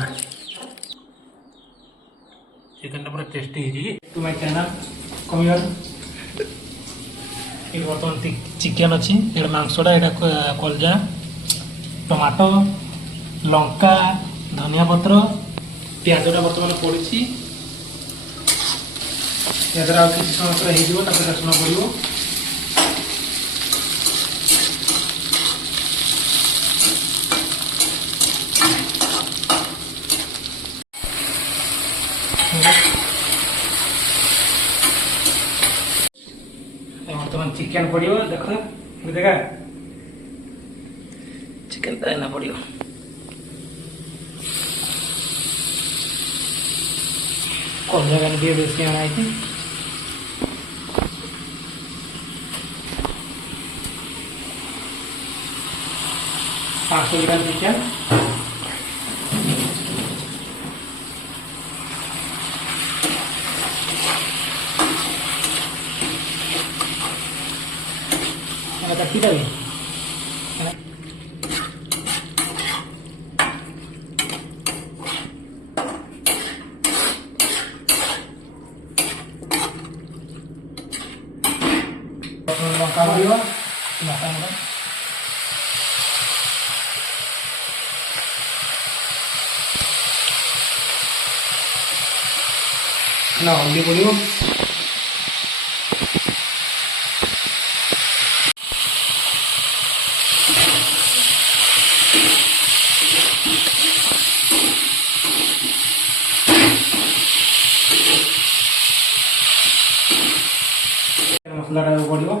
करदे चिकन पूरा टेस्टी है to my channel come here ये बर्तमान चिकेन अच्छी ये मांसटा यहाँ कलजा टमाटो लंका धनिया पत्र पियाजटा बर्तमान पड़ी याद्वारा किसी समय हो रसुण पड़ो बर्तमान चिकेन पड़ो देख देखा चिकेन तो पड़ो कलजा का बेसी आना है 500 ग्राम चिकेन कटी देवी लंका पड़ो ना हल्दी पड़ो मसला पड़ो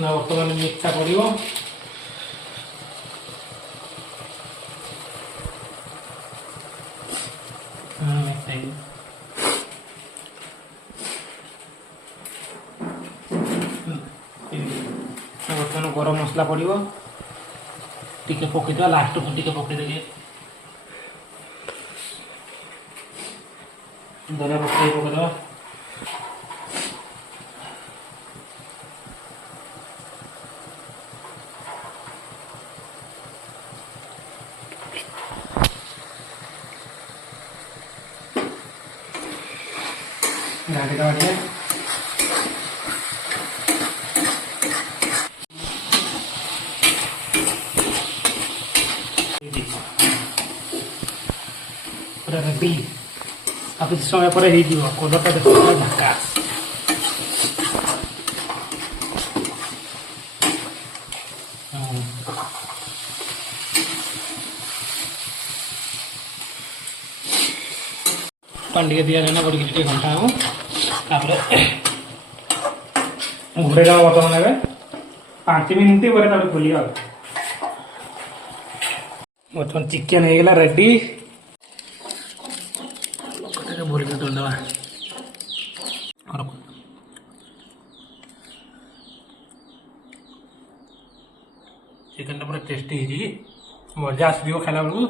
ना बर्तमान मिर्चा पड़ो बर्तमान गरम मसला पड़ो टिके पकईद लास्ट को टिके पकईदे धनिया पत्र पकईद घाटी बढ़िया पूरा रेडी आप किसी समय पर कलरटा देखो झकास पानी टे दिया जाना बड़ी किसी घंटा हम घोड़े बर्तमान ए 5 मिनट पर खोल बर्तमान चिकेन होगा रेडी बोल तोड़देवा चिकेन पूरा टेस्टी है मजा आस खाला बेलू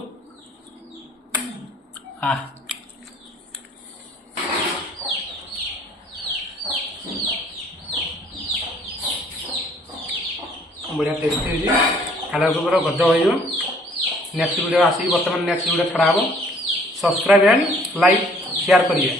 हाँ बढ़िया टेस्टी है खाला पूरा गज हो नेक्स्ट वीडियो आसिक बर्तमान नेक्स्ट वीडियो छड़ा हम सब्सक्राइब एंड लाइक शेयर करिए।